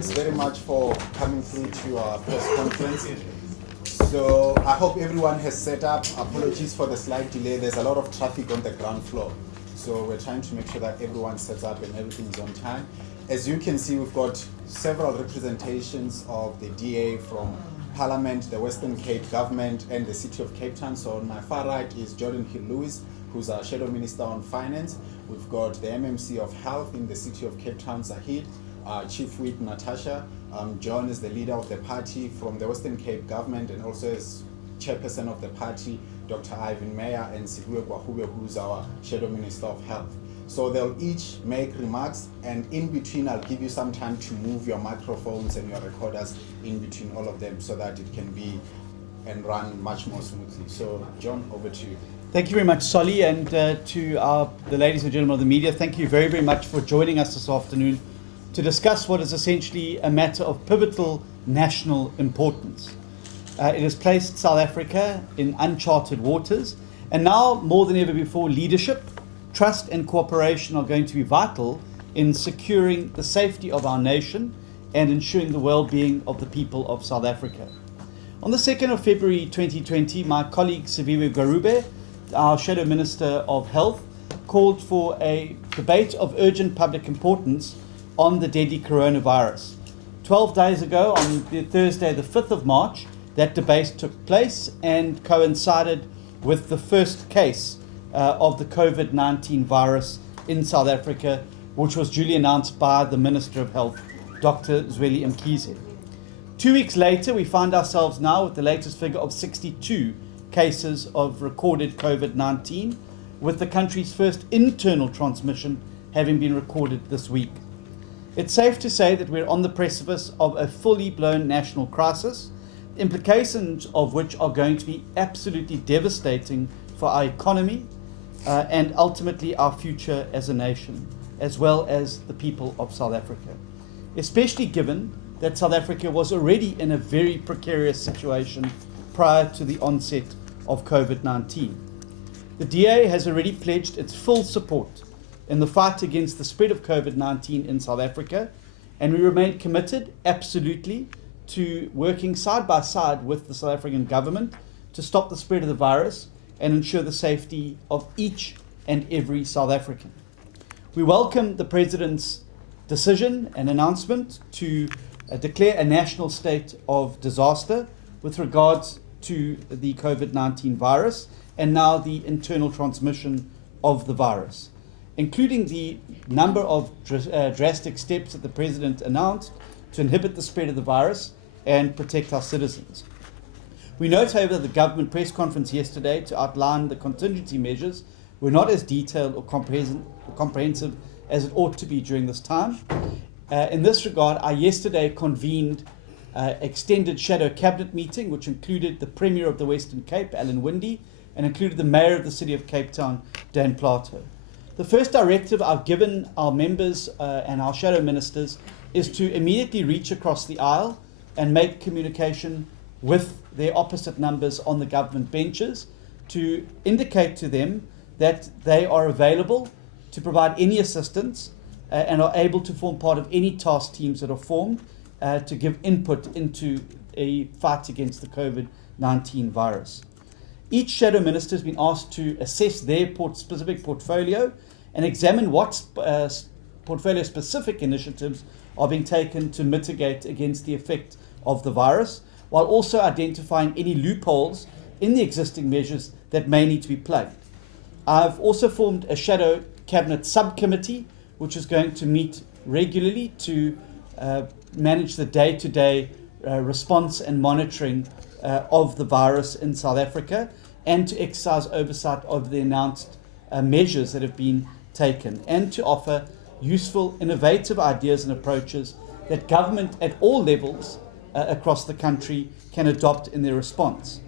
Thanks very much for coming through to our press conference. So I hope everyone has set up. Apologies for the slight delay. There's a lot of traffic on the ground floor. So we're trying to make sure that everyone sets up and everything is on time. As you can see, we've got several representations of the DA from Parliament, the Western Cape government, and the City of Cape Town. So on my far right is Jordan Hill-Lewis, who's our Shadow Minister on Finance. We've got the MMC of Health in the City of Cape Town, Zahid, Chief Whip Natasha. John is the leader of the party from the Western Cape government, and also as chairperson of the party, Dr. Ivan Meyer, and Sibuwe Kwahube, who's our Shadow Minister of Health. So they'll each make remarks, and in between I'll give you some time to move your microphones and your recorders in between all of them so that it can be and run much more smoothly. So John, over to you. Thank you very much, Solly, and to the ladies and gentlemen of the media, thank you very, very much for joining us this afternoon to discuss what is essentially a matter of pivotal national importance. It has placed South Africa in uncharted waters, and now more than ever before, leadership, trust and cooperation are going to be vital in securing the safety of our nation and ensuring the well-being of the people of South Africa. On the 2nd of February 2020, my colleague Sibuwe Kwahube, our Shadow Minister of Health, called for a debate of urgent public importance on the deadly coronavirus. 12 days ago, on the Thursday, the 5th of March, that debate took place and coincided with the first case of the COVID-19 virus in South Africa, which was duly announced by the Minister of Health, Dr. Zweli Mkhize. 2 weeks later, we find ourselves now with the latest figure of 62 cases of recorded COVID-19, with the country's first internal transmission having been recorded this week. It's safe to say that we're on the precipice of a fully blown national crisis, implications of which are going to be absolutely devastating for our economy and ultimately our future as a nation, as well as the people of South Africa, especially given that South Africa was already in a very precarious situation prior to the onset of COVID-19. The DA has already pledged its full support in the fight against the spread of COVID-19 in South Africa, and we remain committed, absolutely, to working side by side with the South African government to stop the spread of the virus and ensure the safety of each and every South African. We welcome the President's decision and announcement to declare a national state of disaster with regards to the COVID-19 virus and now the internal transmission of the virus, including the number of drastic steps that the President announced to inhibit the spread of the virus and protect our citizens. We note, however, the government press conference yesterday to outline the contingency measures were not as detailed or comprehensive as it ought to be during this time. In this regard, I yesterday convened extended shadow cabinet meeting, which included the Premier of the Western Cape, Alan Winde, and included the Mayor of the City of Cape Town, Dan Plato. The first directive I've given our members and our shadow ministers is to immediately reach across the aisle and make communication with their opposite numbers on the government benches to indicate to them that they are available to provide any assistance and are able to form part of any task teams that are formed to give input into a fight against the COVID-19 virus. Each shadow minister has been asked to assess their specific portfolio and examine what portfolio-specific initiatives are being taken to mitigate against the effect of the virus, while also identifying any loopholes in the existing measures that may need to be plugged. I've also formed a shadow cabinet subcommittee, which is going to meet regularly to manage the day-to-day response and monitoring of the virus in South Africa, and to exercise oversight of the announced measures that have been taken, and to offer useful, innovative ideas and approaches that government at all levels across the country can adopt in their response.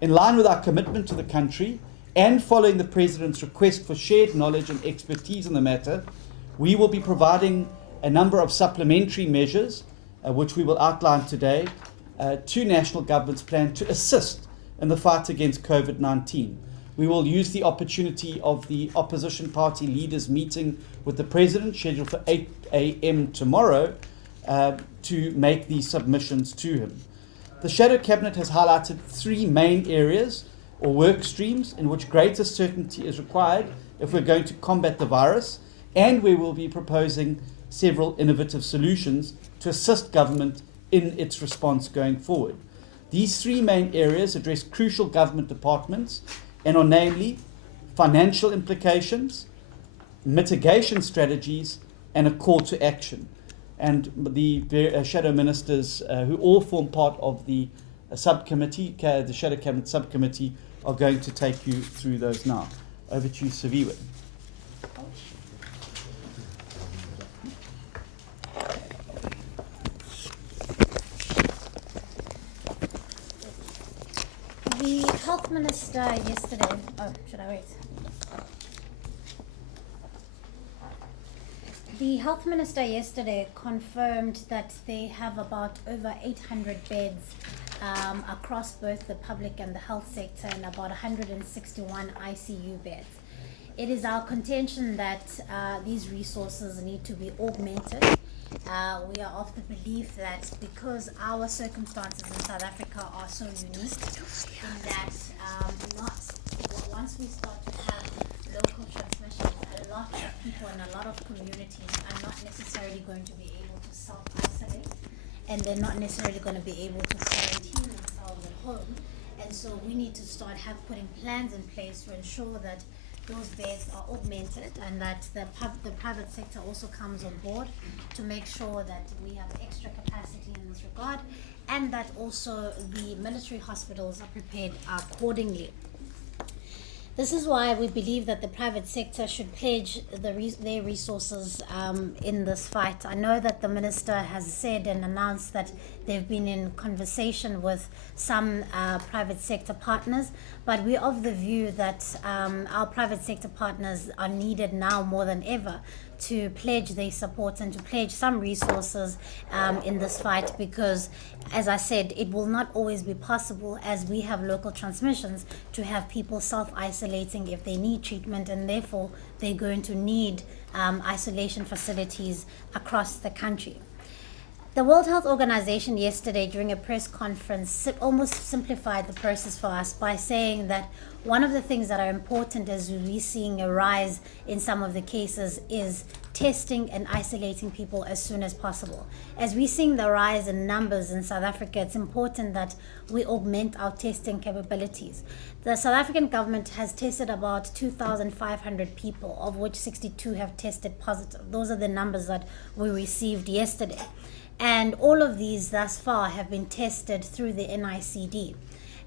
In line with our commitment to the country and following the President's request for shared knowledge and expertise in the matter, we will be providing a number of supplementary measures, which we will outline today, to national government's plan to assist in the fight against COVID-19. We will use the opportunity of the opposition party leaders meeting with the President, scheduled for 8 a.m. tomorrow, to make these submissions to him. The Shadow Cabinet has highlighted three main areas or work streams in which greater certainty is required if we're going to combat the virus, and we will be proposing several innovative solutions to assist government in its response going forward. These three main areas address crucial government departments and are namely financial implications, mitigation strategies, and a call to action. And the shadow ministers who all form part of the subcommittee, the Shadow Cabinet subcommittee, are going to take you through those now. Over to you, Saviwe. The health minister yesterday, should I wait? The health minister yesterday confirmed that they have about over 800 beds across both the public and the health sector and about 161 ICU beds. It is our contention that these resources need to be augmented. We are of the belief that because our circumstances in South Africa are so unique, in that once we start to have local transmissions, a lot of people in a lot of communities are not necessarily going to be able to self-isolate, and they're not necessarily going to be able to quarantine themselves at home. And so we need to start putting plans in place to ensure that those beds are augmented and that the private sector also comes on board to make sure that we have extra capacity in this regard, and that also the military hospitals are prepared accordingly. This is why we believe that the private sector should pledge their resources in this fight. I know that the minister has said and announced that they've been in conversation with some private sector partners, but we're of the view that our private sector partners are needed now more than ever to pledge their support and to pledge some resources in this fight, because, as I said, it will not always be possible, as we have local transmissions, to have people self-isolating if they need treatment, and therefore they're going to need isolation facilities across the country. The World Health Organization yesterday, during a press conference, almost simplified the process for us by saying that one of the things that are important as we're seeing a rise in some of the cases is testing and isolating people as soon as possible. As we're seeing the rise in numbers in South Africa, it's important that we augment our testing capabilities. The South African government has tested about 2,500 people, of which 62 have tested positive. Those are the numbers that we received yesterday. And all of these thus far have been tested through the NICD.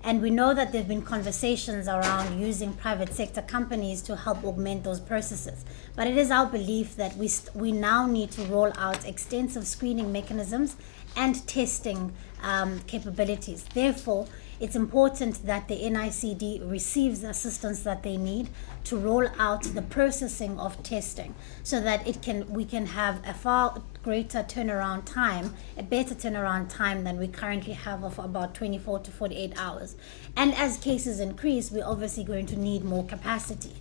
And we know that there have been conversations around using private sector companies to help augment those processes. But it is our belief that we now need to roll out extensive screening mechanisms and testing capabilities. Therefore, it's important that the NICD receives the assistance that they need to roll out the processing of testing, so that we can have a far greater turnaround time, a better turnaround time than we currently have of about 24 to 48 hours. And as cases increase, we're obviously going to need more capacity.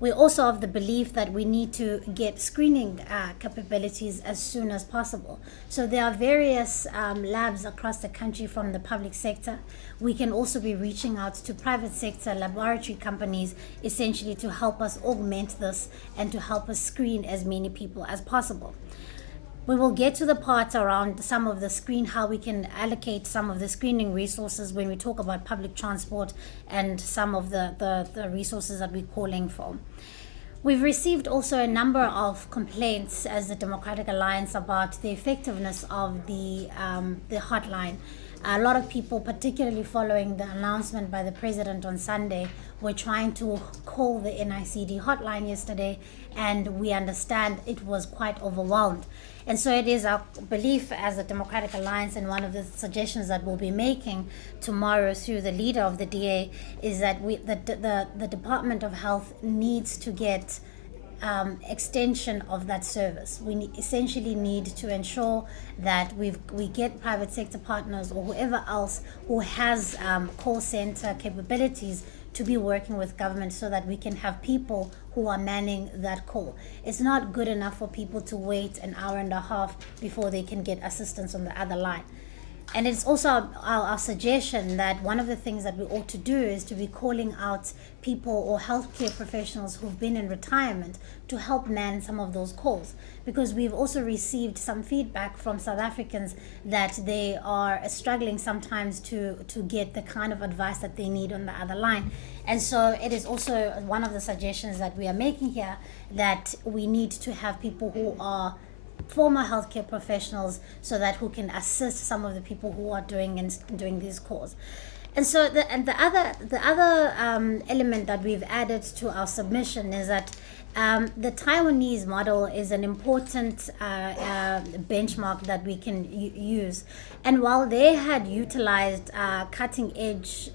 We're also of the belief that we need to get screening capabilities as soon as possible. So there are various labs across the country from the public sector. We can also be reaching out to private sector laboratory companies, essentially to help us augment this and to help us screen as many people as possible. We will get to the parts around some of the how we can allocate some of the screening resources when we talk about public transport and some of the resources that we're calling for. We've received also a number of complaints as the Democratic Alliance about the effectiveness of the hotline. A lot of people, particularly following the announcement by the President on Sunday, were trying to call the NICD hotline yesterday, and we understand it was quite overwhelmed. And so it is our belief as a Democratic Alliance, and one of the suggestions that we'll be making tomorrow through the leader of the DA, is that the Department of Health needs to get extension of that service. We essentially need to ensure that we get private sector partners or whoever else who has call center capabilities to be working with government so that we can have people who are manning that call. It's not good enough for people to wait an hour and a half before they can get assistance on the other line. And it's also our suggestion that one of the things that we ought to do is to be calling out people or healthcare professionals who've been in retirement to help man some of those calls. Because we've also received some feedback from South Africans that they are struggling sometimes to get the kind of advice that they need on the other line. And so it is also one of the suggestions that we are making here, that we need to have people who are former healthcare professionals so that who can assist some of the people who are doing these calls. And so the other element that we've added to our submission is that the Taiwanese model is an important benchmark that we can use. And while they had utilized cutting edge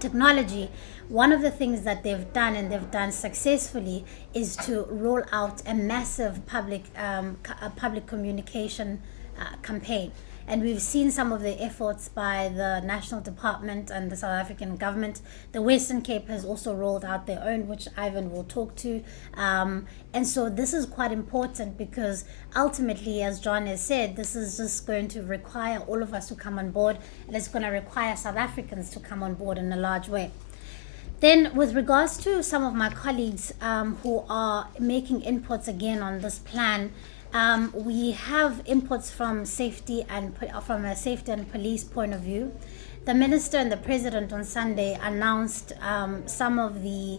technology, one of the things that they've done, and they've done successfully, is to roll out a massive public communication campaign. And we've seen some of the efforts by the National Department and the South African government. The Western Cape has also rolled out their own, which Ivan will talk to. And so this is quite important because ultimately, as John has said, this is just going to require all of us to come on board, and it's going to require South Africans to come on board in a large way. Then with regards to some of my colleagues who are making inputs again on this plan, we have inputs from a safety and police point of view. The Minister and the President on Sunday announced some of the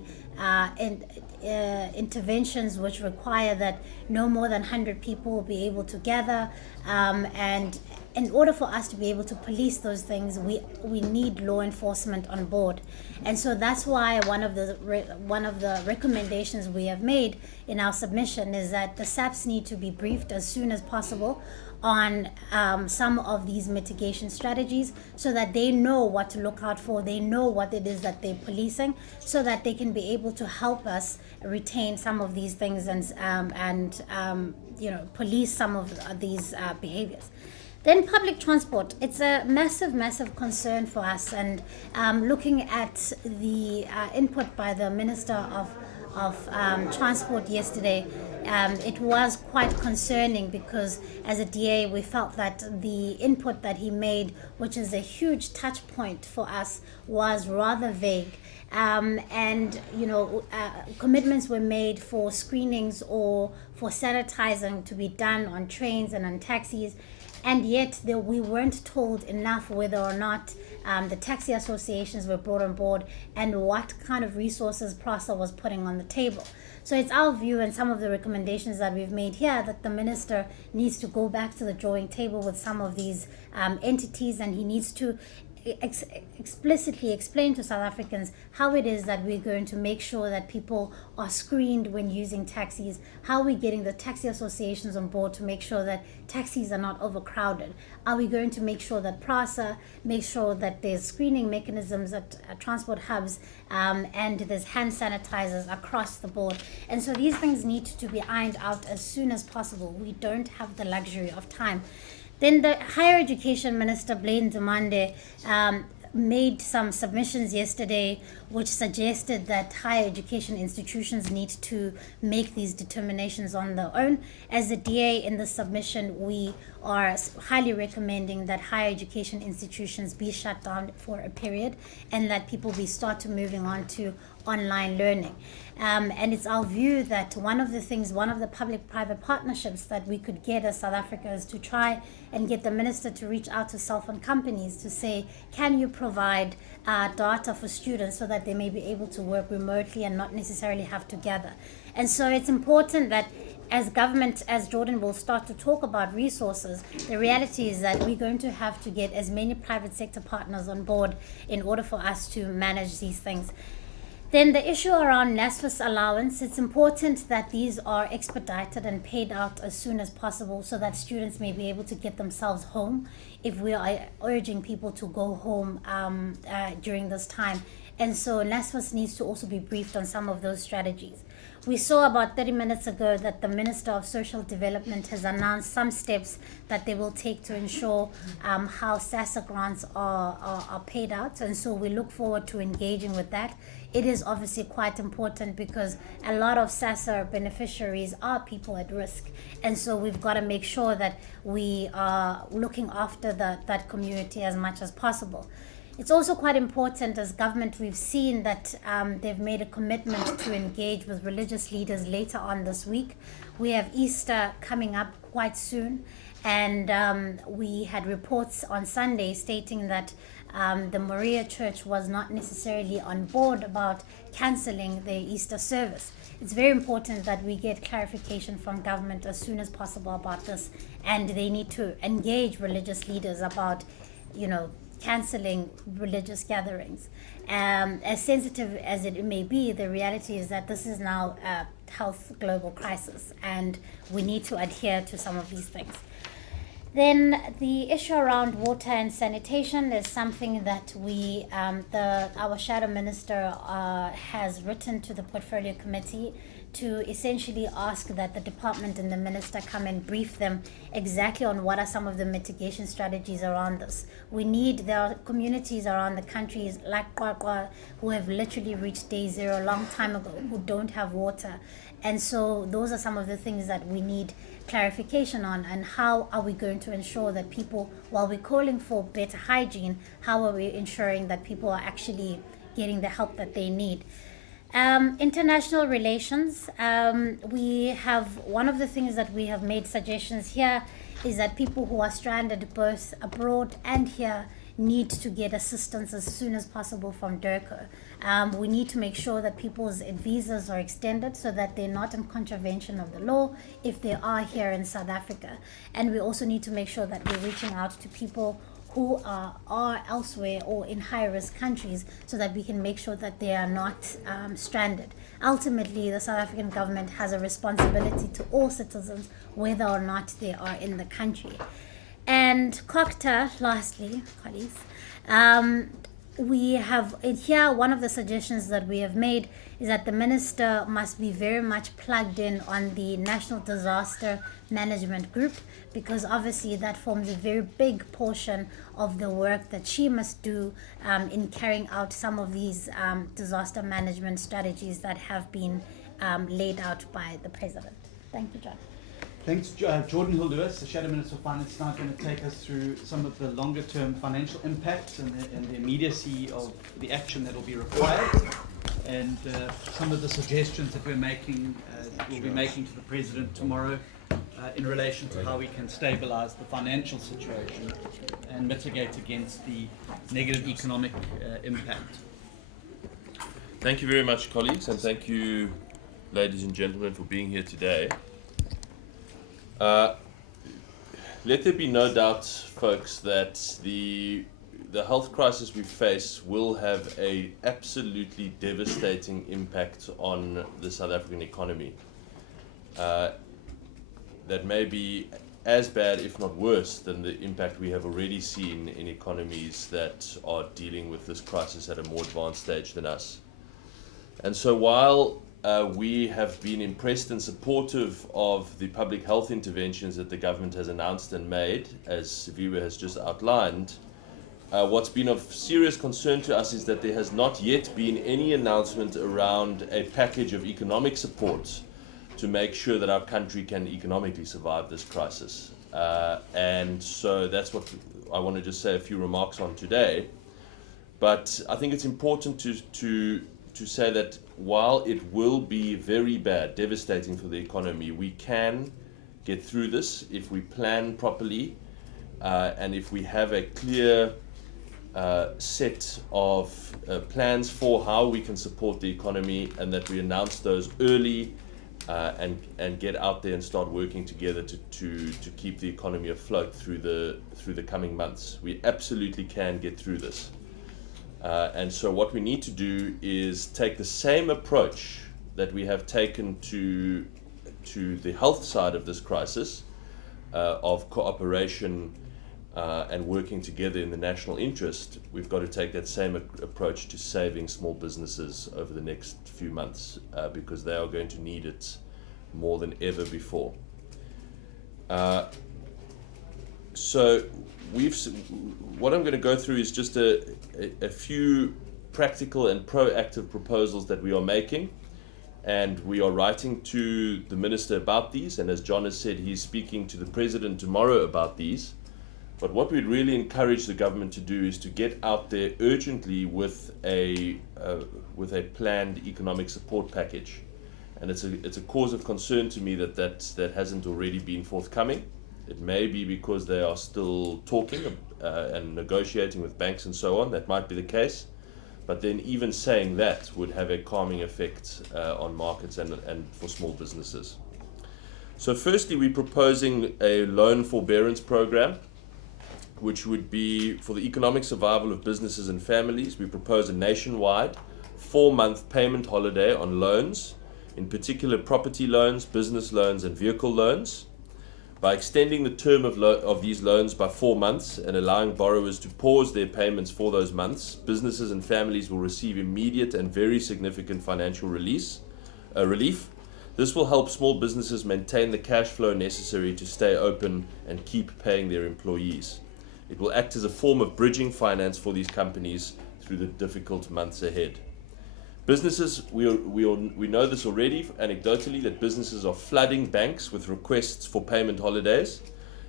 interventions which require that no more than 100 people will be able to gather, and in order for us to be able to police those things, we need law enforcement on board. And so that's why one of the recommendations we have made in our submission is that the SAPs need to be briefed as soon as possible on some of these mitigation strategies so that they know what to look out for, they know what it is that they're policing, so that they can be able to help us retain some of these things and police some of these behaviors. Then public transport, it's a massive concern for us, and looking at the input by the Minister of Transport yesterday, it was quite concerning because as a DA we felt that the input that he made, which is a huge touch point for us, was rather vague. Commitments were made for screenings or for sanitizing to be done on trains and on taxis, and yet we weren't told enough whether or not the taxi associations were brought on board and what kind of resources PRASA was putting on the table. So it's our view, and some of the recommendations that we've made here, that the Minister needs to go back to the drawing table with some of these entities, and he needs to explicitly explain to South Africans how it is that we're going to make sure that people are screened when using taxis, how we're getting the taxi associations on board to make sure that taxis are not overcrowded. Are we going to make sure that PRASA makes sure that there's screening mechanisms at transport hubs, and there's hand sanitizers across the board? And so these things need to be ironed out as soon as possible. We don't have the luxury of time. Then the Higher Education Minister, Blaine Demande, made some submissions yesterday which suggested that higher education institutions need to make these determinations on their own. As a DA, in the submission, we are highly recommending that higher education institutions be shut down for a period and that people start to moving on to online learning. And it's our view that one of the public-private partnerships that we could get as South Africa is to try and get the Minister to reach out to cell phone companies to say, can you provide data for students so that they may be able to work remotely and not necessarily have to gather? And so it's important that as government, as Jordan will start to talk about resources, the reality is that we're going to have to get as many private sector partners on board in order for us to manage these things. Then the issue around NSFAS allowance, it's important that these are expedited and paid out as soon as possible so that students may be able to get themselves home if we are urging people to go home during this time. And so NSFAS needs to also be briefed on some of those strategies. We saw about 30 minutes ago that the Minister of Social Development has announced some steps that they will take to ensure how SASSA grants are paid out. And so we look forward to engaging with that. It is obviously quite important because a lot of SASSA beneficiaries are people at risk. And so we've got to make sure that we are looking after that community as much as possible. It's also quite important as government, we've seen that they've made a commitment to engage with religious leaders later on this week. We have Easter coming up quite soon, and we had reports on Sunday stating that the Moriah Church was not necessarily on board about cancelling their Easter service. It's very important that we get clarification from government as soon as possible about this, and they need to engage religious leaders about, cancelling religious gatherings. As sensitive as it may be, the reality is that this is now a health global crisis, and we need to adhere to some of these things. Then the issue around water and sanitation is something that our shadow minister has written to the portfolio committee to essentially ask that the department and the minister come and brief them exactly on what are some of the mitigation strategies around this. There are communities around the countries like Qwaqwa who have literally reached day zero a long time ago, who don't have water. And so those are some of the things that we need clarification on, and how are we going to ensure that people, while we're calling for better hygiene, how are we ensuring that people are actually getting the help that they need? International relations, we have, one of the things that we have made suggestions here is that people who are stranded both abroad and here need to get assistance as soon as possible from DIRCO. We need to make sure that people's visas are extended so that they're not in contravention of the law if they are here in South Africa. And we also need to make sure that we're reaching out to people who are elsewhere or in high-risk countries so that we can make sure that they are not stranded. Ultimately, the South African government has a responsibility to all citizens, whether or not they are in the country. And COCTA, lastly, colleagues, we have here, one of the suggestions that we have made is that the minister must be very much plugged in on the National Disaster Management Group, because obviously that forms a very big portion of the work that she must do in carrying out some of these disaster management strategies that have been laid out by the president. Thank you, John. Thanks, Jordan Hilduis, the Shadow Minister of Finance, is now going to take us through some of the longer-term financial impacts and the immediacy of the action that will be required, and some of the suggestions that we'll be making to the President tomorrow in relation to how we can stabilise the financial situation and mitigate against the negative economic impact. Thank you very much, colleagues, and thank you, ladies and gentlemen, for being here today. Let there be no doubt, folks, that the health crisis we face will have a absolutely devastating impact on the South African economy. That may be as bad, if not worse, than the impact we have already seen in economies that are dealing with this crisis at a more advanced stage than us. And so while we have been impressed and supportive of the public health interventions that the government has announced and made, as Viva has just outlined, what's been of serious concern to us is that there has not yet been any announcement around a package of economic support to make sure that our country can economically survive this crisis. And so that's what I want to just say a few remarks on today. But I think it's important to say that while it will be very bad, devastating for the economy, we can get through this if we plan properly and if we have a clear set of plans for how we can support the economy, and that we announce those early and get out there and start working together to keep the economy afloat through the coming months. We absolutely can get through this. And so what we need to do is take the same approach that we have taken to the health side of this crisis, of cooperation and working together in the national interest, we've got to take that same approach to saving small businesses over the next few months, because they are going to need it more than ever before. So what I'm going to go through is just a few practical and proactive proposals that we are making, and we are writing to the Minister about these, and as John has said, he's speaking to the President tomorrow about these. But what we'd really encourage the government to do is to get out there urgently with a planned economic support package, and it's a cause of concern to me that hasn't already been forthcoming. It may be because they are still talking and negotiating with banks and so on. That might be the case, but then even saying that would have a calming effect on markets and for small businesses. So firstly, we're proposing a loan forbearance program, which would be for the economic survival of businesses and families. We propose a nationwide 4-month payment holiday on loans, in particular property loans, business loans, and vehicle loans. By extending the term of these loans by 4 months and allowing borrowers to pause their payments for those months, businesses and families will receive immediate and very significant financial relief. This will help small businesses maintain the cash flow necessary to stay open and keep paying their employees. It will act as a form of bridging finance for these companies through the difficult months ahead. Businesses, we know this already anecdotally, that businesses are flooding banks with requests for payment holidays.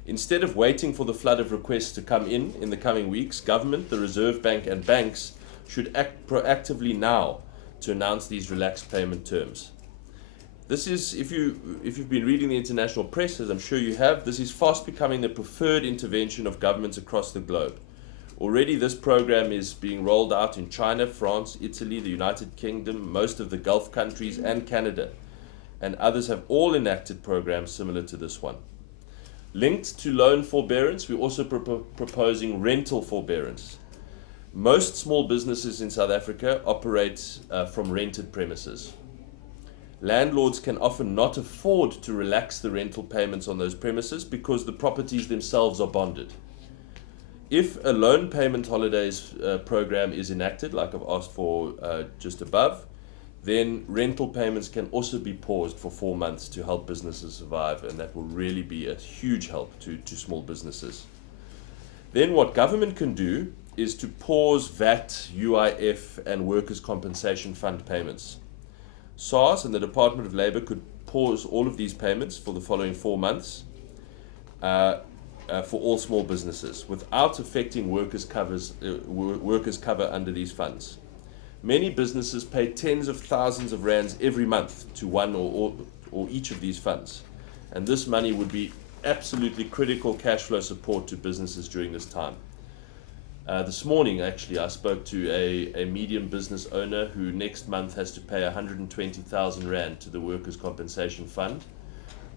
Instead of waiting for the flood of requests to come in the coming weeks, government, the Reserve Bank, and banks should act proactively now to announce these relaxed payment terms. This is, if you've been reading the international press, as I'm sure you have, this is fast becoming the preferred intervention of governments across the globe. Already this program is being rolled out in China, France, Italy, the United Kingdom, most of the Gulf countries, and Canada. And others have all enacted programs similar to this one. Linked to loan forbearance, we're also proposing rental forbearance. Most small businesses in South Africa operate from rented premises. Landlords can often not afford to relax the rental payments on those premises because the properties themselves are bonded. If a loan payment holidays program is enacted, like I've asked for just above, then rental payments can also be paused for 4 months to help businesses survive, and that will really be a huge help to small businesses. Then what government can do is to pause VAT, UIF, and Workers' Compensation Fund payments. SARS and the Department of Labour could pause all of these payments for the following 4 months for all small businesses without affecting workers' cover under these funds. Many businesses pay tens of thousands of rands every month to one or each of these funds, and this money would be absolutely critical cash flow support to businesses during this time. This morning, actually, I spoke to a medium business owner who next month has to pay 120,000 Rand to the Workers' Compensation Fund,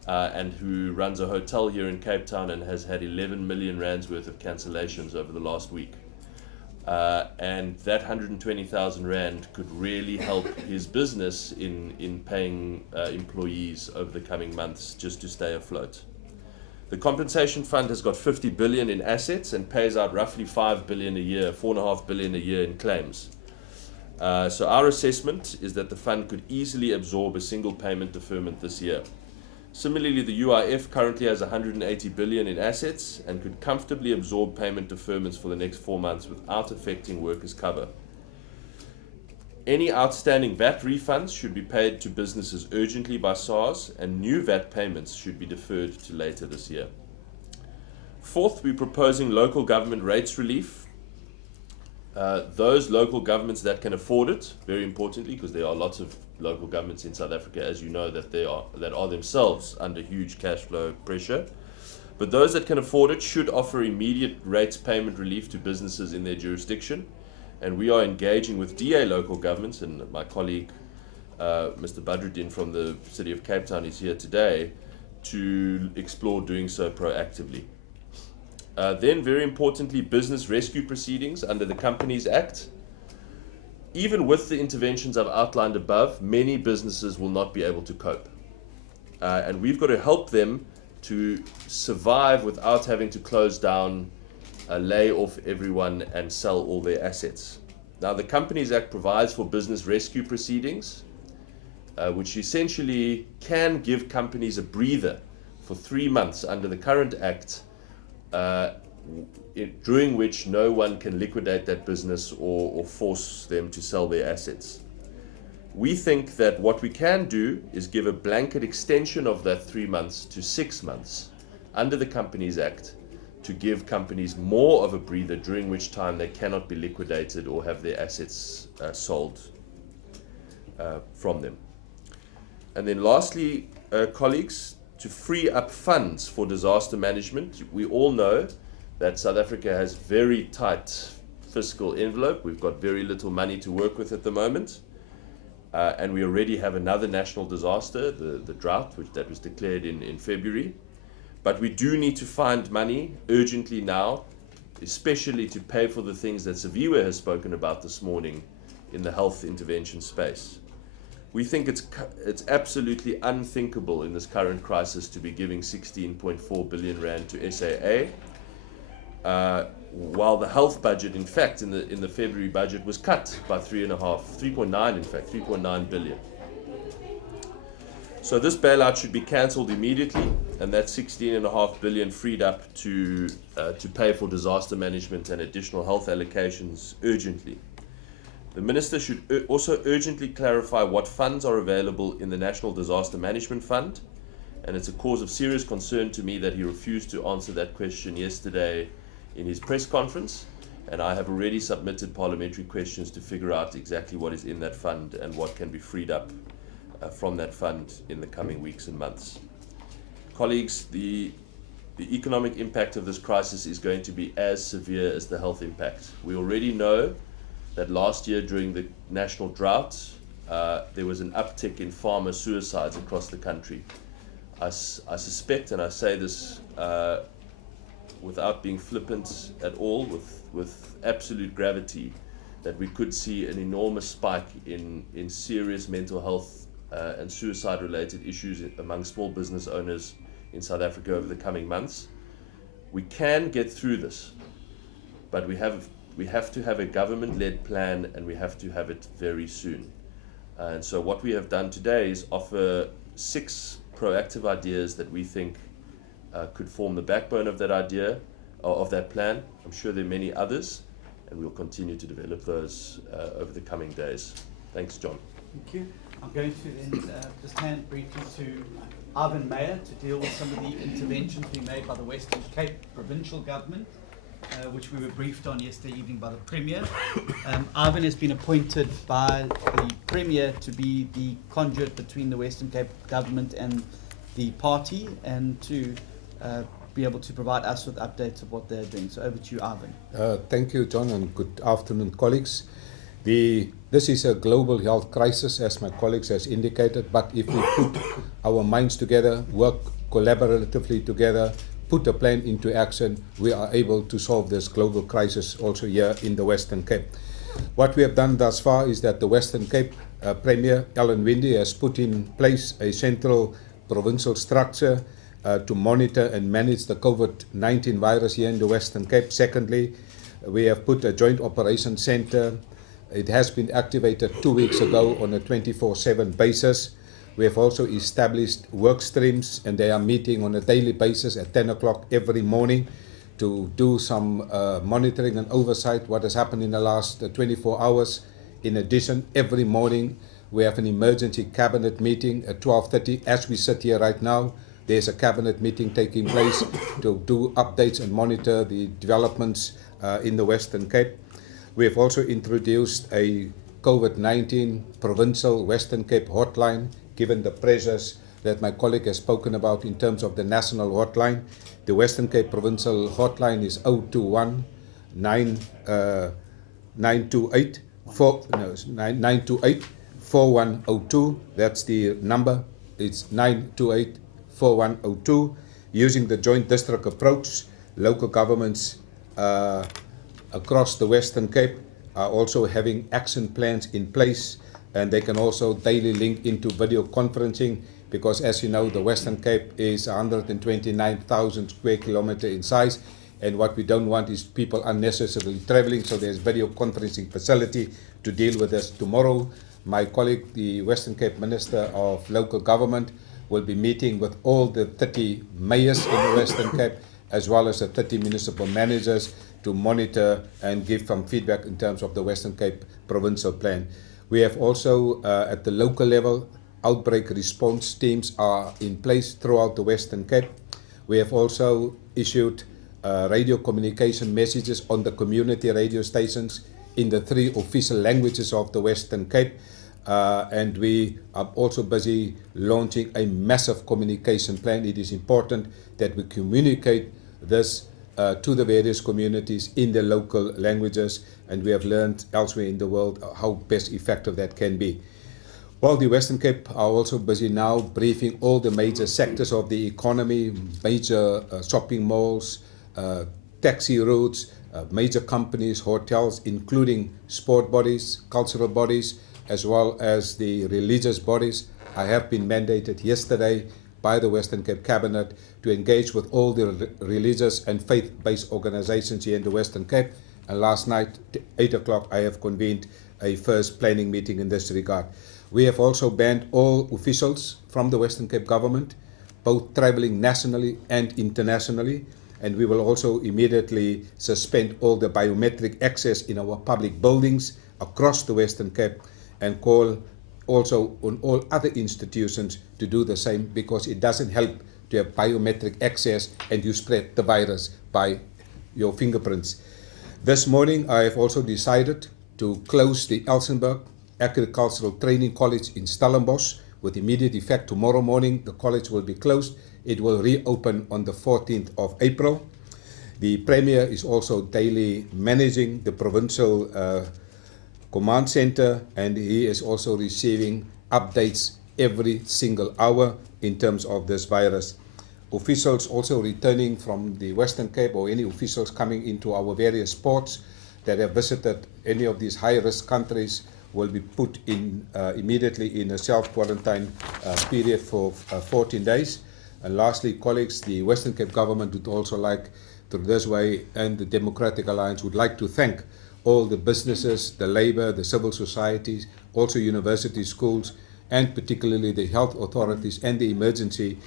and who runs a hotel here in Cape Town and has had 11 million Rands worth of cancellations over the last week. And that 120,000 Rand could really help his business in paying employees over the coming months just to stay afloat. The compensation fund has got 50 billion in assets and pays out roughly 5 billion a year, 4.5 billion a year in claims. So our assessment is that the fund could easily absorb a single payment deferment this year. Similarly, the UIF currently has 180 billion in assets and could comfortably absorb payment deferments for the next 4 months without affecting workers' cover. Any outstanding VAT refunds should be paid to businesses urgently by SARS, and new VAT payments should be deferred to later this year. Fourth, we're proposing local government rates relief. Those local governments that can afford it, very importantly, because there are lots of local governments in South Africa, as you know, that are themselves under huge cash flow pressure. But those that can afford it should offer immediate rates payment relief to businesses in their jurisdiction. And we are engaging with DA local governments, and my colleague, Mr. Badruddin from the City of Cape Town is here today to explore doing so proactively. Then, very importantly, business rescue proceedings under the Companies Act. Even with the interventions I've outlined above, many businesses will not be able to cope. And we've got to help them to survive without having to close down lay off everyone and sell all their assets. Now, the Companies Act provides for business rescue proceedings, which essentially can give companies a breather for 3 months under the current Act, during which no one can liquidate that business or force them to sell their assets. We think that what we can do is give a blanket extension of that 3 months to 6 months under the Companies Act to give companies more of a breather, during which time they cannot be liquidated or have their assets sold from them. And then lastly, colleagues, to free up funds for disaster management. We all know that South Africa has very tight fiscal envelope. We've got very little money to work with at the moment. And we already have another national disaster, the drought, that was declared in February. But we do need to find money urgently now, especially to pay for the things that Saviwe has spoken about this morning in the health intervention space. We think it's absolutely unthinkable in this current crisis to be giving 16.4 billion rand to SAA, while the health budget, in fact, in the February budget was cut by 3.9 billion. So this bailout should be cancelled immediately, and that 16.5 billion freed up to pay for disaster management and additional health allocations urgently. The Minister should also urgently clarify what funds are available in the National Disaster Management Fund, and it's a cause of serious concern to me that he refused to answer that question yesterday in his press conference, and I have already submitted parliamentary questions to figure out exactly what is in that fund and what can be freed up from that fund in the coming weeks and months. Colleagues, the economic impact of this crisis is going to be as severe as the health impact. We already know that last year during the national drought, there was an uptick in farmer suicides across the country. I suspect, and I say this without being flippant at all, with absolute gravity, that we could see an enormous spike in serious mental health and suicide-related issues among small business owners in South Africa over the coming months. We can get through this, but we have to have a government-led plan, and we have to have it very soon. And so what we have done today is offer 6 proactive ideas that we think could form the backbone of that idea, of that plan. I'm sure there are many others, and we'll continue to develop those over the coming days. Thanks, John. Thank you. I'm going to then just hand briefly to Ivan Meyer to deal with some of the interventions being made by the Western Cape provincial government, which we were briefed on yesterday evening by the Premier. Ivan has been appointed by the Premier to be the conduit between the Western Cape government and the party, and to be able to provide us with updates of what they're doing. So over to you, Ivan. Thank you, John, and good afternoon, colleagues. This is a global health crisis, as my colleagues has indicated, but if we put our minds together, work collaboratively together, put a plan into action, we are able to solve this global crisis also here in the Western Cape. What we have done thus far is that the Western Cape Premier, Alan Winde, has put in place a central provincial structure to monitor and manage the COVID-19 virus here in the Western Cape. Secondly, we have put a joint operations center. It has been activated 2 weeks ago on a 24/7 basis. We have also established work streams, and they are meeting on a daily basis at 10 o'clock every morning to do some monitoring and oversight what has happened in the last 24 hours. In addition, every morning we have an emergency cabinet meeting at 12:30. As we sit here right now, there's a cabinet meeting taking place to do updates and monitor the developments in the Western Cape. We have also introduced a COVID-19 provincial Western Cape hotline, given the pressures that my colleague has spoken about in terms of the national hotline. The Western Cape provincial hotline is 021 928 4102. That's the number. It's 928 4102. Using the joint district approach, local governments across the Western Cape are also having action plans in place, and they can also daily link into video conferencing, because as you know, the Western Cape is 129,000 square kilometers in size. and what we don't want is people unnecessarily traveling, so there's video conferencing facility to deal with this. Tomorrow, my colleague, the Western Cape Minister of Local Government, will be meeting with all the 30 mayors in the Western Cape, as well as the 30 municipal managers, to monitor and give some feedback in terms of the Western Cape provincial plan. We have also, at the local level, outbreak response teams are in place throughout the Western Cape. We have also issued radio communication messages on the community radio stations in the 3 official languages of the Western Cape. And we are also busy launching a massive communication plan. It is important that we communicate this to the various communities in the local languages, and we have learned elsewhere in the world how best effective that can be. Well, the Western Cape are also busy now briefing all the major sectors of the economy, major shopping malls, taxi routes, major companies, hotels, including sport bodies, cultural bodies, as well as the religious bodies. I have been mandated yesterday by the Western Cape Cabinet to engage with all the religious and faith-based organizations here in the Western Cape. And last night, 8 o'clock, I have convened a first planning meeting in this regard. We have also banned all officials from the Western Cape government, both traveling nationally and internationally. And we will also immediately suspend all the biometric access in our public buildings across the Western Cape, and call also on all other institutions to do the same, because it doesn't help to have biometric access and you spread the virus by your fingerprints. This morning, I have also decided to close the Elsenburg Agricultural Training College in Stellenbosch with immediate effect. Tomorrow morning, the college will be closed. It will reopen on the 14th of April. The Premier is also daily managing the provincial command center, and he is also receiving updates every single hour in terms of this virus. Officials also returning from the Western Cape, or any officials coming into our various ports that have visited any of these high-risk countries, will be put in immediately in a self-quarantine period for 14 days. And lastly, colleagues, the Western Cape government would also like, through this way, and the Democratic Alliance would like to thank all the businesses, the labor, the civil societies, also university schools, and particularly the health authorities and the emergency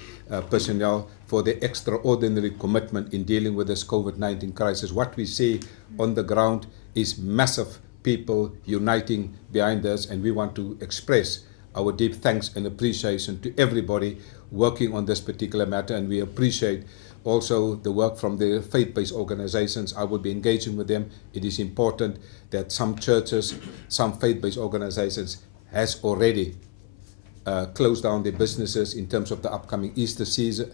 personnel for their extraordinary commitment in dealing with this COVID-19 crisis. What we see on the ground is massive people uniting behind us, and we want to express our deep thanks and appreciation to everybody working on this particular matter, and we appreciate also the work from the faith-based organizations. I will be engaging with them. It is important that some churches, some faith-based organizations has already closed down their businesses in terms of the upcoming Easter season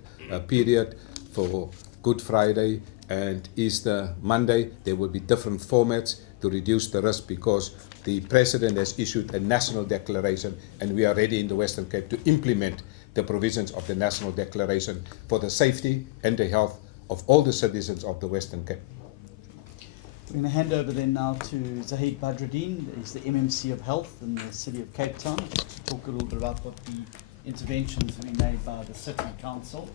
period. For Good Friday and Easter Monday, there will be different formats to reduce the risk, because the President has issued a national declaration, and we are ready in the Western Cape to implement the provisions of the National Declaration for the safety and the health of all the citizens of the Western Cape. We're going to hand over then now to Zahid Badruddin. He's the MMC of Health in the City of Cape Town, to talk a little bit about what the interventions have been made by the City Council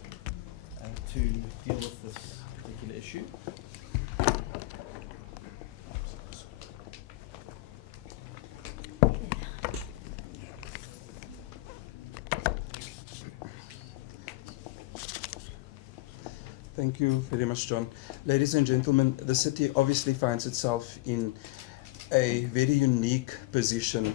to deal with this particular issue. Thank you very much, John. Ladies and gentlemen, the city obviously finds itself in a very unique position.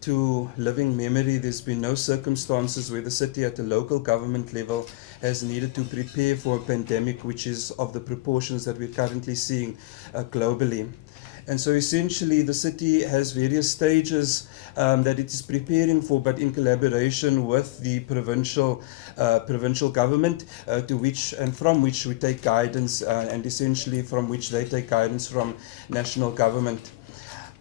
To living memory, there's been no circumstances where the city at the local government level has needed to prepare for a pandemic which is of the proportions that we're currently seeing globally. And so essentially the city has various stages that it is preparing for, but in collaboration with the provincial government, to which and from which we take guidance, and essentially from which they take guidance from national government.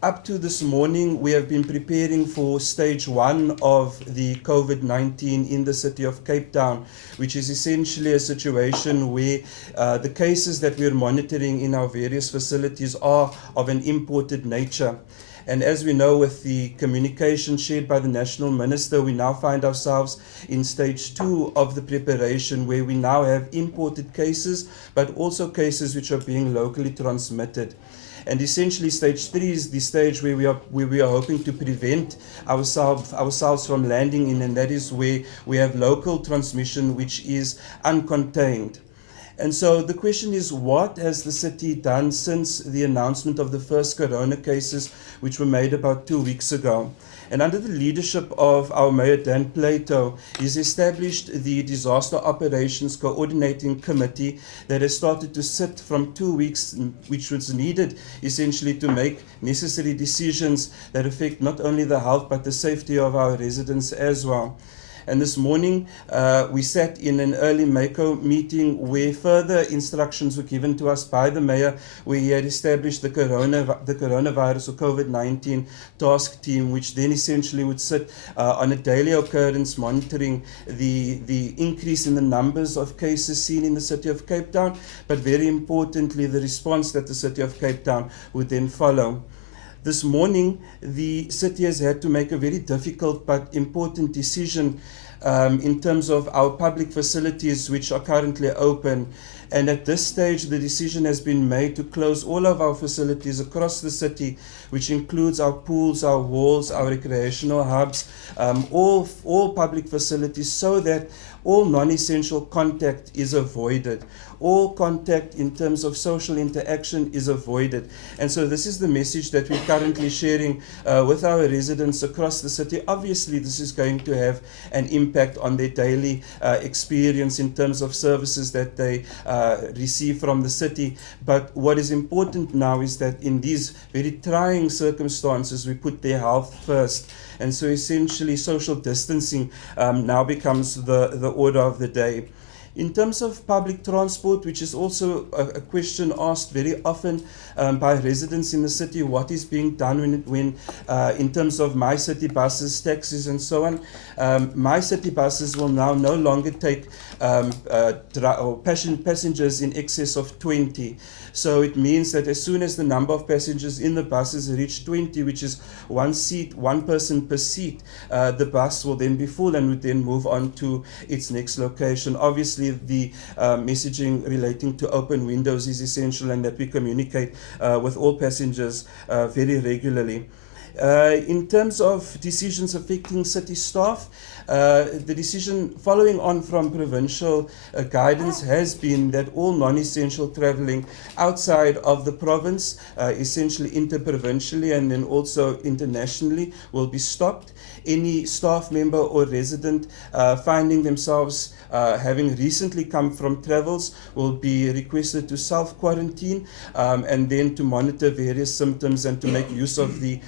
Up to this morning, we have been preparing for stage 1 of the COVID-19 in the city of Cape Town, which is essentially a situation where the cases that we are monitoring in our various facilities are of an imported nature. And as we know, with the communication shared by the National Minister, we now find ourselves in stage 2 of the preparation, where we now have imported cases, but also cases which are being locally transmitted. And essentially, stage 3 is the stage where we are hoping to prevent ourselves from landing in, and that is where we have local transmission, which is uncontained. And so the question is, what has the city done since the announcement of the first corona cases, which were made about 2 weeks ago? And under the leadership of our Mayor Dan Plato, he's established the Disaster Operations Coordinating Committee that has started to sit from 2 weeks, which was needed essentially to make necessary decisions that affect not only the health but the safety of our residents as well. And this morning, we sat in an early MACO meeting where further instructions were given to us by the mayor, where he had established the coronavirus or COVID-19 task team, which then essentially would sit on a daily occurrence monitoring the increase in the numbers of cases seen in the city of Cape Town, but very importantly, the response that the city of Cape Town would then follow. This morning, the city has had to make a very difficult but important decision in terms of our public facilities which are currently open. And at this stage, the decision has been made to close all of our facilities across the city, which includes our pools, our halls, our recreational hubs, all public facilities, so that all non-essential contact is avoided. All contact in terms of social interaction is avoided. And so this is the message that we're currently sharing with our residents across the city. Obviously, this is going to have an impact on their daily experience in terms of services that they receive from the city. But what is important now is that in these very trying circumstances, we put their health first. And so essentially social distancing now becomes the order of the day. In terms of public transport, which is also a question asked very often by residents in the city, what is being done when in terms of My City buses, taxis and so on. My City buses will now no longer take passengers in excess of 20. So it means that as soon as the number of passengers in the buses reach 20, which is one seat, one person per seat, the bus will then be full and would then move on to its next location. Obviously, the messaging relating to open windows is essential, and that we communicate with all passengers very regularly. In terms of decisions affecting city staff, the decision following on from provincial guidance has been that all non-essential travelling outside of the province, essentially interprovincially and then also internationally, will be stopped. Any staff member or resident finding themselves having recently come from travels will be requested to self-quarantine and then to monitor various symptoms and to make use of the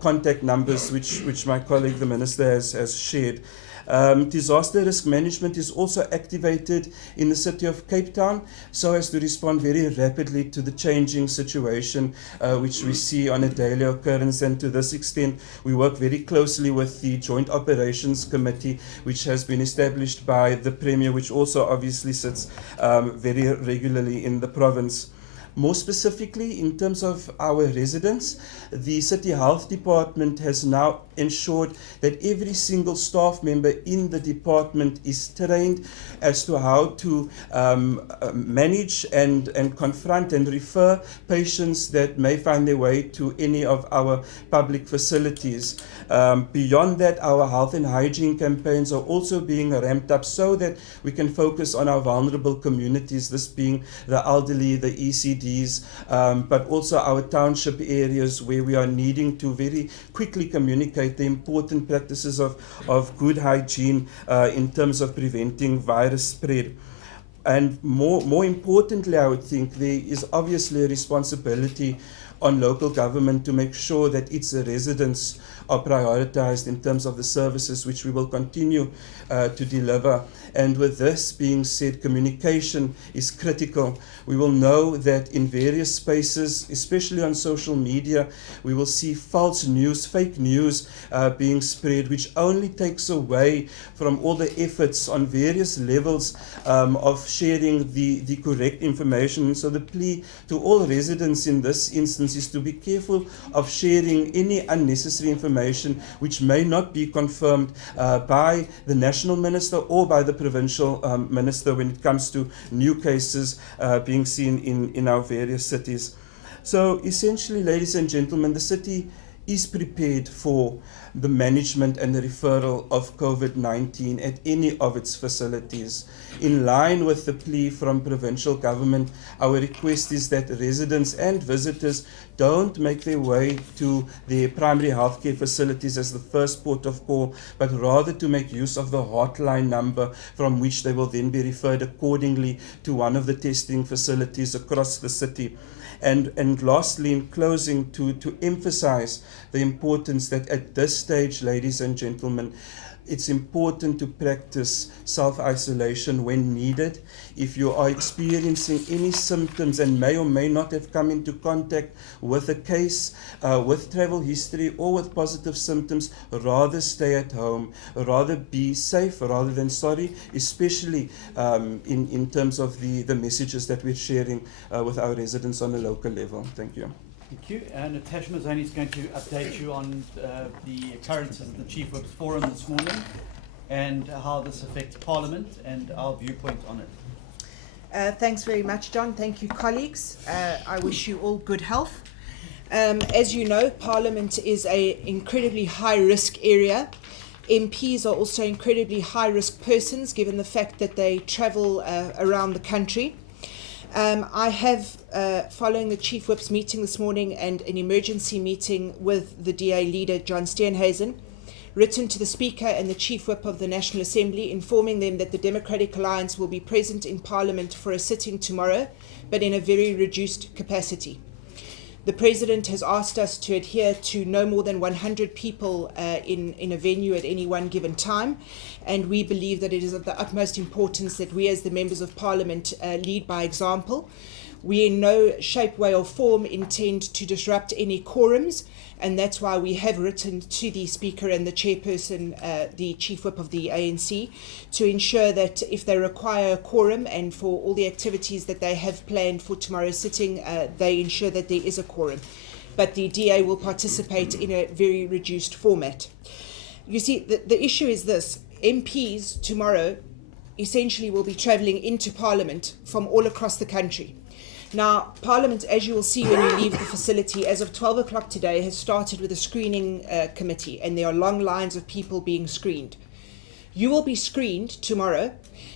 contact numbers which my colleague the Minister has shared. Disaster risk management is also activated in the city of Cape Town so as to respond very rapidly to the changing situation which we see on a daily occurrence. And to this extent, we work very closely with the Joint Operations Committee, which has been established by the Premier, which also obviously sits very regularly in the province. More specifically, in terms of our residents, the City Health Department has now ensured that every single staff member in the department is trained as to how to manage and confront and refer patients that may find their way to any of our public facilities. Beyond that, our health and hygiene campaigns are also being ramped up so that we can focus on our vulnerable communities, this being the elderly, the ECDs, but also our township areas where we are needing to very quickly communicate the important practices of good hygiene in terms of preventing virus spread. And more importantly, I would think there is obviously a responsibility on local government to make sure that its residents are prioritized in terms of the services which we will continue to deliver. And with this being said, communication is critical. We will know that in various spaces, especially on social media, we will see false news, fake news being spread, which only takes away from all the efforts on various levels of sharing the correct information. So the plea to all residents in this instance is to be careful of sharing any unnecessary information which may not be confirmed by the national minister or by the provincial minister when it comes to new cases being seen in our various cities. So essentially, ladies and gentlemen, the city is prepared for the management and the referral of COVID-19 at any of its facilities. In line with the plea from provincial government, our request is that residents and visitors don't make their way to their primary healthcare facilities as the first port of call, but rather to make use of the hotline number from which they will then be referred accordingly to one of the testing facilities across the city. And lastly, in closing, to emphasize the importance that at this stage, ladies and gentlemen, it's important to practice self-isolation when needed. If you are experiencing any symptoms and may or may not have come into contact with a case, with travel history or with positive symptoms, rather stay at home, rather be safe rather than sorry, especially in terms of the messages that we're sharing with our residents on a local level. Thank you. Thank you. And Natasha Mazzoni is going to update you on the occurrences at the Chief Whip's Forum this morning and how this affects Parliament and our viewpoint on it. Thanks very much, John. Thank you, colleagues. I wish you all good health. As you know, Parliament is an incredibly high-risk area. MPs are also incredibly high-risk persons, given the fact that they travel around the country. I have, following the Chief Whip's meeting this morning and an emergency meeting with the DA leader, John Steenhuisen, written to the Speaker and the Chief Whip of the National Assembly, informing them that the Democratic Alliance will be present in Parliament for a sitting tomorrow, but in a very reduced capacity. The President has asked us to adhere to no more than 100 people in a venue at any one given time, and we believe that it is of the utmost importance that we as the Members of Parliament lead by example. We in no shape, way or form intend to disrupt any quorums, and that's why we have written to the Speaker and the Chairperson, the Chief Whip of the ANC, to ensure that if they require a quorum and for all the activities that they have planned for tomorrow's sitting, they ensure that there is a quorum. But the DA will participate in a very reduced format. You see, the issue is this. MPs tomorrow essentially will be travelling into Parliament from all across the country. Now, Parliament, as you will see when you leave the facility, as of 12 o'clock today, has started with a screening committee, and there are long lines of people being screened. You will be screened tomorrow,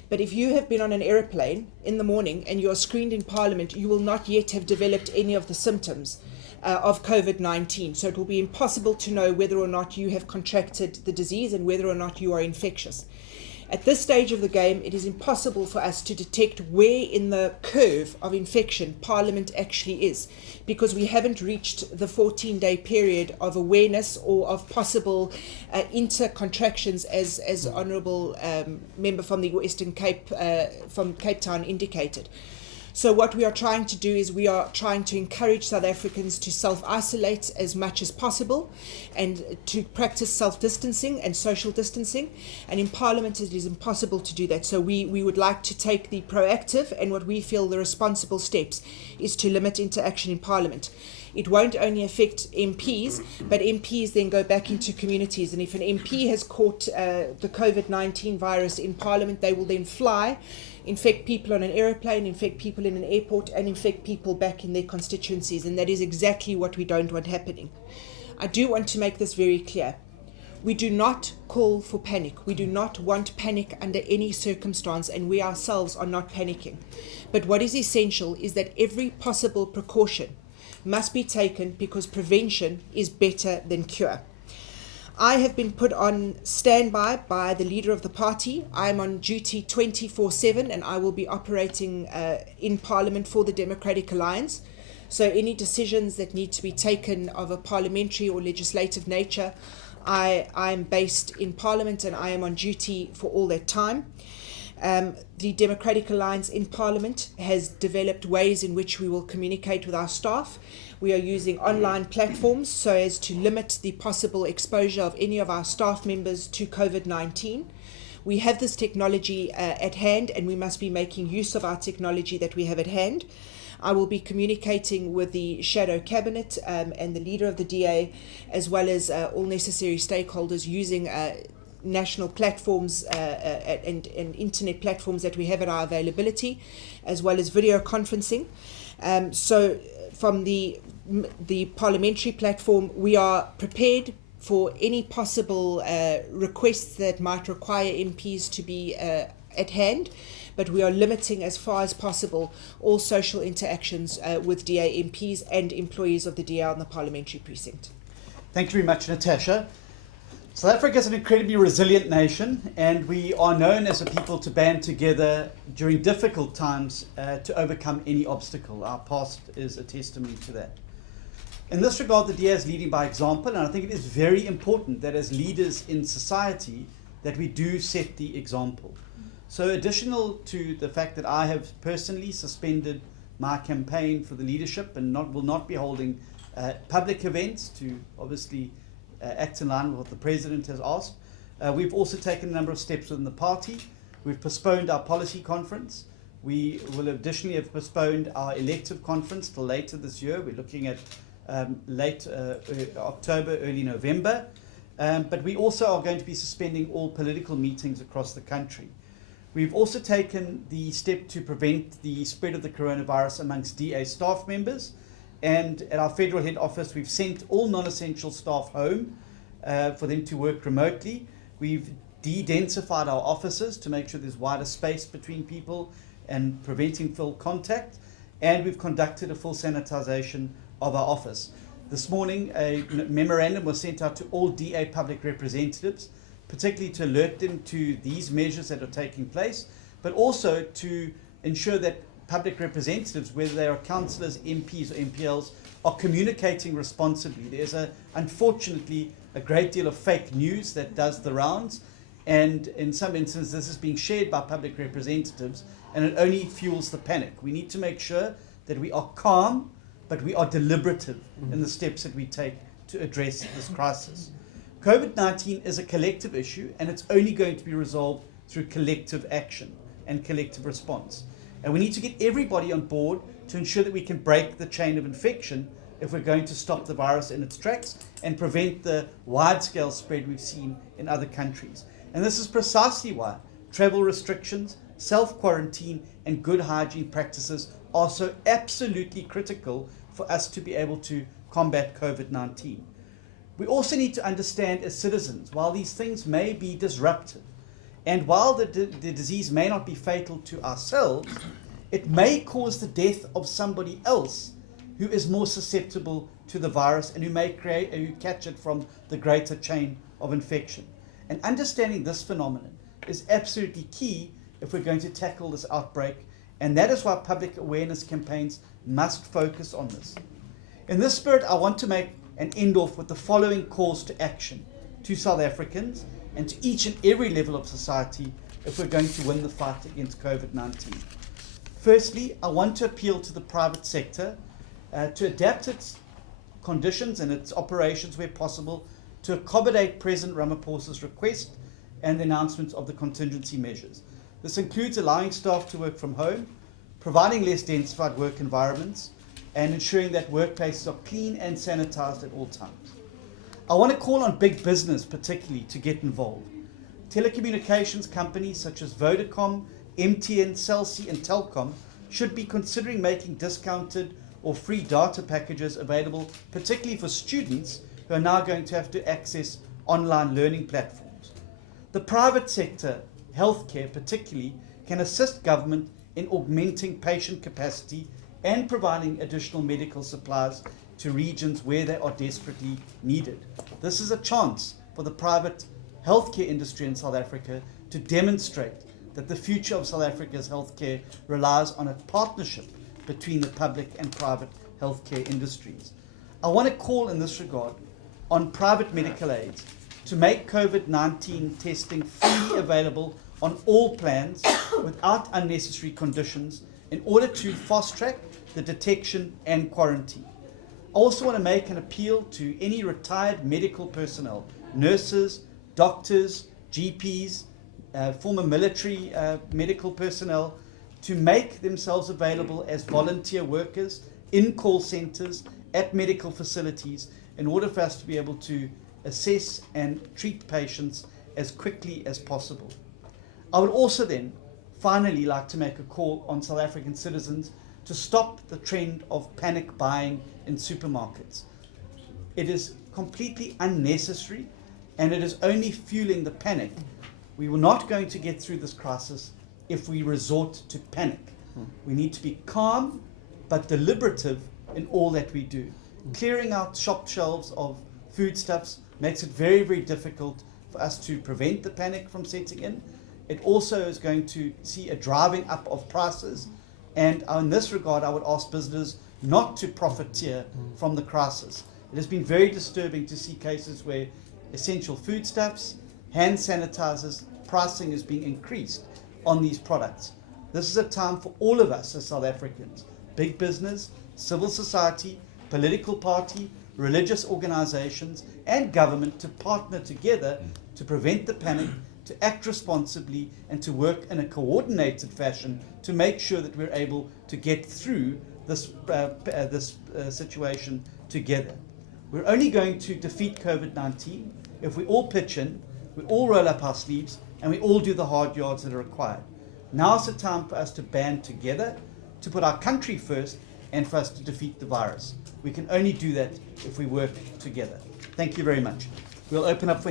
but if you have been on an aeroplane in the morning and you are screened in Parliament, you will not yet have developed any of the symptoms of COVID-19. So it will be impossible to know whether or not you have contracted the disease and whether or not you are infectious. At this stage of the game, it is impossible for us to detect where in the curve of infection Parliament actually is, because we haven't reached the 14-day period of awareness or of possible intercontractions, as Honourable Member from the Western Cape, from Cape Town indicated. So what we are trying to do is we are trying to encourage South Africans to self-isolate as much as possible and to practice self-distancing and social distancing. And in Parliament it is impossible to do that. So we would like to take the proactive and what we feel the responsible steps is to limit interaction in Parliament. It won't only affect MPs, but MPs then go back into communities. And if an MP has caught the COVID-19 virus in Parliament, they will then fly, infect people on an aeroplane, infect people in an airport, and infect people back in their constituencies. And that is exactly what we don't want happening. I do want to make this very clear. We do not call for panic. We do not want panic under any circumstance, and we ourselves are not panicking. But what is essential is that every possible precaution must be taken, because prevention is better than cure. I have been put on standby by the leader of the party. I am on duty 24/7, and I will be operating in Parliament for the Democratic Alliance. So any decisions that need to be taken of a parliamentary or legislative nature, I am based in Parliament and I am on duty for all that time. The Democratic Alliance in Parliament has developed ways in which we will communicate with our staff. We are using online platforms so as to limit the possible exposure of any of our staff members to COVID-19. We have this technology at hand, and we must be making use of our technology that we have at hand. I will be communicating with the shadow cabinet and the leader of the DA, as well as all necessary stakeholders using national platforms and internet platforms that we have at our availability, as well as video conferencing. So from the parliamentary platform, we are prepared for any possible requests that might require MPs to be at hand, but we are limiting as far as possible all social interactions with DA MPs and employees of the DA on the parliamentary precinct. Thank you very much, Natasha. South Africa is an incredibly resilient nation, and we are known as a people to band together during difficult times to overcome any obstacle. Our past is a testimony to that. In this regard, the DA is leading by example, and I think it is very important that as leaders in society that we do set the example. So additional to the fact that I have personally suspended my campaign for the leadership and will not be holding public events to obviously act in line with what the President has asked. We've also taken a number of steps within the party. We've postponed our policy conference. We will additionally have postponed our elective conference till later this year. We're looking at late October, early November. But we also are going to be suspending all political meetings across the country. We've also taken the step to prevent the spread of the coronavirus amongst DA staff members. And at our federal head office, we've sent all non-essential staff home for them to work remotely. We've de-densified our offices to make sure there's wider space between people and preventing full contact. And we've conducted a full sanitization of our office. This morning, a memorandum was sent out to all DA public representatives, particularly to alert them to these measures that are taking place, but also to ensure that public representatives, whether they are councillors, MPs or MPLs, are communicating responsibly. There's unfortunately a great deal of fake news that does the rounds, and in some instances this is being shared by public representatives, and it only fuels the panic. We need to make sure that we are calm, but we are deliberative in the steps that we take to address this crisis. COVID-19 is a collective issue, and it's only going to be resolved through collective action and collective response. And we need to get everybody on board to ensure that we can break the chain of infection if we're going to stop the virus in its tracks and prevent the wide-scale spread we've seen in other countries. And this is precisely why travel restrictions, self-quarantine, and good hygiene practices are so absolutely critical for us to be able to combat COVID-19. We also need to understand as citizens, while these things may be disruptive, and while the disease may not be fatal to ourselves, it may cause the death of somebody else who is more susceptible to the virus and who catch it from the greater chain of infection. And understanding this phenomenon is absolutely key if we're going to tackle this outbreak, and that is why public awareness campaigns must focus on this. In this spirit, I want to make and end off with the following calls to action to South Africans and to each and every level of society if we're going to win the fight against COVID-19. Firstly, I want to appeal to the private sector to adapt its conditions and its operations where possible to accommodate President Ramaphosa's request and the announcements of the contingency measures. This includes allowing staff to work from home, providing less densified work environments, and ensuring that workplaces are clean and sanitized at all times. I want to call on big business particularly to get involved. Telecommunications companies such as Vodacom, MTN, Cell C and Telkom should be considering making discounted or free data packages available, particularly for students who are now going to have to access online learning platforms. The private sector, healthcare particularly, can assist government in augmenting patient capacity and providing additional medical supplies to regions where they are desperately needed. This is a chance for the private healthcare industry in South Africa to demonstrate that the future of South Africa's healthcare relies on a partnership between the public and private healthcare industries. I want to call in this regard on private medical aids to make COVID-19 testing freely available on all plans without unnecessary conditions in order to fast-track the detection and quarantine. I also want to make an appeal to any retired medical personnel, nurses, doctors, GPs, former military medical personnel to make themselves available as volunteer workers in call centers, at medical facilities, in order for us to be able to assess and treat patients as quickly as possible. I would also then finally like to make a call on South African citizens to stop the trend of panic buying in supermarkets. It is completely unnecessary and it is only fueling the panic. We were not going to get through this crisis if we resort to panic. We need to be calm but deliberative in all that we do. Clearing out shop shelves of foodstuffs makes it very, very difficult for us to prevent the panic from setting in. It also is going to see a driving up of prices, and in this regard I would ask business not to profiteer from the crisis. It has been very disturbing to see cases where essential foodstuffs, hand sanitizers, pricing is being increased on these products. This is a time for all of us as South Africans, big business, civil society, political party, religious organizations and government to partner together to prevent the panic, to act responsibly and to work in a coordinated fashion to make sure that we're able to get through this situation together. We're only going to defeat COVID-19 if we all pitch in, we all roll up our sleeves and we all do the hard yards that are required. Now's the time for us to band together, to put our country first and for us to defeat the virus. We can only do that if we work together. Thank you very much. We'll open up for